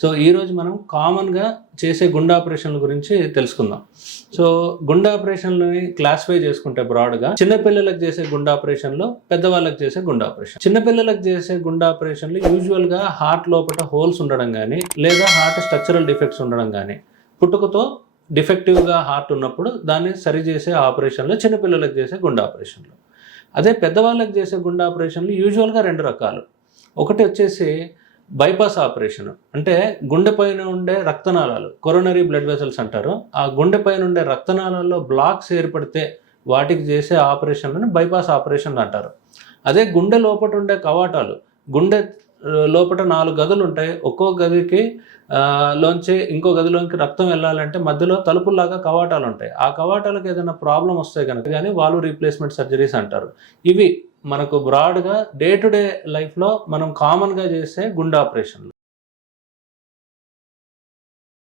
So ఈరోజు మనం కామన్గా చేసే గుండె ఆపరేషన్ల గురించి తెలుసుకుందాం. సో గుండె ఆపరేషన్లని క్లాసిఫై చేసుకుంటే బ్రాడ్గా చిన్నపిల్లలకు చేసే గుండె ఆపరేషన్లు, పెద్దవాళ్ళకి చేసే గుండె ఆపరేషన్. చిన్నపిల్లలకు చేసే గుండె ఆపరేషన్లు యూజువల్గా హార్ట్ లోపల హోల్స్ ఉండడం కానీ, లేదా హార్ట్ స్ట్రక్చరల్ డిఫెక్ట్స్ ఉండడం కానీ, పుట్టుకతో డిఫెక్టివ్గా హార్ట్ ఉన్నప్పుడు దాన్ని సరిచేసే ఆపరేషన్లు చిన్నపిల్లలకు చేసే గుండె ఆపరేషన్లు. అదే పెద్దవాళ్ళకి చేసే గుండె ఆపరేషన్లు యూజువల్గా రెండు రకాలు. ఒకటి వచ్చేసి బైపాస్ ఆపరేషన్, అంటే గుండె పైన ఉండే రక్తనాళాలు, కొరోనరీ బ్లడ్ వెసల్స్ అంటారు. ఆ గుండె పైన ఉండే రక్తనాళాల్లో బ్లాక్స్ ఏర్పడితే వాటికి చేసే ఆపరేషన్లను బైపాస్ ఆపరేషన్ అంటారు. అదే గుండె లోపట ఉండే కవాటాలు, గుండె లోపల 4 గదులు ఉంటాయి. ఒక్కో గదికి లోంచి ఇంకో గదిలోకి రక్తం వెళ్ళాలంటే మధ్యలో తలుపుల్లాగా కవాటాలు ఉంటాయి. ఆ కవాటాలకు ఏదైనా ప్రాబ్లం వస్తే కనుక కానీ వాల్వ్ రీప్లేస్మెంట్ సర్జరీస్ అంటారు. ఇవి మనకు బ్రాడ్గా డే టు డే లైఫ్లో మనం కామన్గా చేసే గుండె ఆపరేషన్లు.